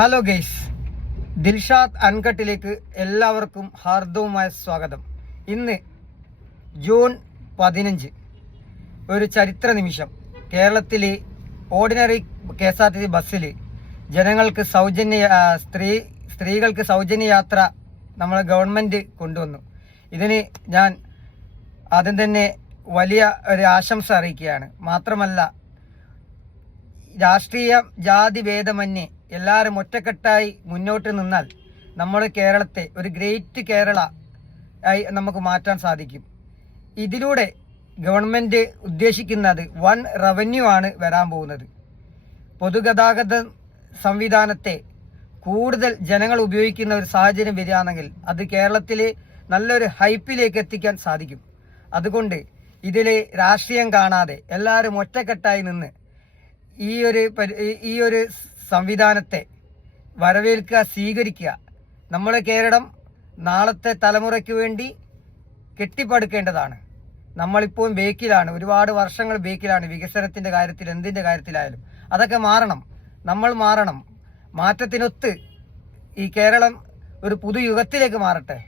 Hello guys, Dilshad അൺകട്ടിലേക്ക് എല്ലാവർക്കും ഹാർദവുമായ സ്വാഗതം. ഇന്ന് ജൂൺ 15, ഒരു ചരിത്ര നിമിഷം. കേരളത്തിലെ ഓർഡിനറി KSRTC ബസ്സിൽ ജനങ്ങൾക്ക് സ്ത്രീകൾക്ക് സൗജന്യ യാത്ര നമ്മളെ ഗവൺമെന്റ് കൊണ്ടുവന്നു. ഇതിന് ഞാൻ ആദ്യം തന്നെ വലിയ ഒരു ആശംസ അറിയിക്കുകയാണ്. മാത്രമല്ല, രാഷ്ട്രീയ ജാതി ഭേദമന്യേ എല്ലാവരും ഒറ്റക്കെട്ടായി മുന്നോട്ട് നിന്നാൽ നമ്മുടെ കേരളത്തെ ഒരു ഗ്രേറ്റ് കേരള ആയി നമുക്ക് മാറ്റാൻ സാധിക്കും. ഇതിലൂടെ ഗവൺമെന്റ് ഉദ്ദേശിക്കുന്നത് വൻ റവന്യൂ ആണ് വരാൻ പോകുന്നത്. പൊതുഗതാഗത സംവിധാനത്തെ കൂടുതൽ ജനങ്ങൾ ഉപയോഗിക്കുന്ന ഒരു സാഹചര്യം വരികയാണെങ്കിൽ അത് കേരളത്തിൽ നല്ലൊരു ഹൈപ്പിലേക്ക് എത്തിക്കാൻ സാധിക്കും. അതുകൊണ്ട് ഇതിൽ രാഷ്ട്രീയം കാണാതെ എല്ലാവരും ഒറ്റക്കെട്ടായി നിന്ന് ഈ ഒരു സംവിധാനത്തെ വരവേൽക്കുക, സ്വീകരിക്കുക. നമ്മുടെ കേരളം നാളത്തെ തലമുറയ്ക്ക് വേണ്ടി കെട്ടിപ്പടുക്കേണ്ടതാണ്. നമ്മളിപ്പോൾ ബേക്കിലാണ്, ഒരുപാട് വർഷങ്ങൾ ബേക്കിലാണ് വികസനത്തിന്റെ കാര്യത്തിൽ, എന്തിന്റെ കാര്യത്തിലായാലും. അതൊക്കെ മാറണം, നമ്മൾ മാറണം. മാറ്റത്തിനൊത്ത് ഈ കേരളം ഒരു പുതുയുഗത്തിലേക്ക് മാറട്ടെ.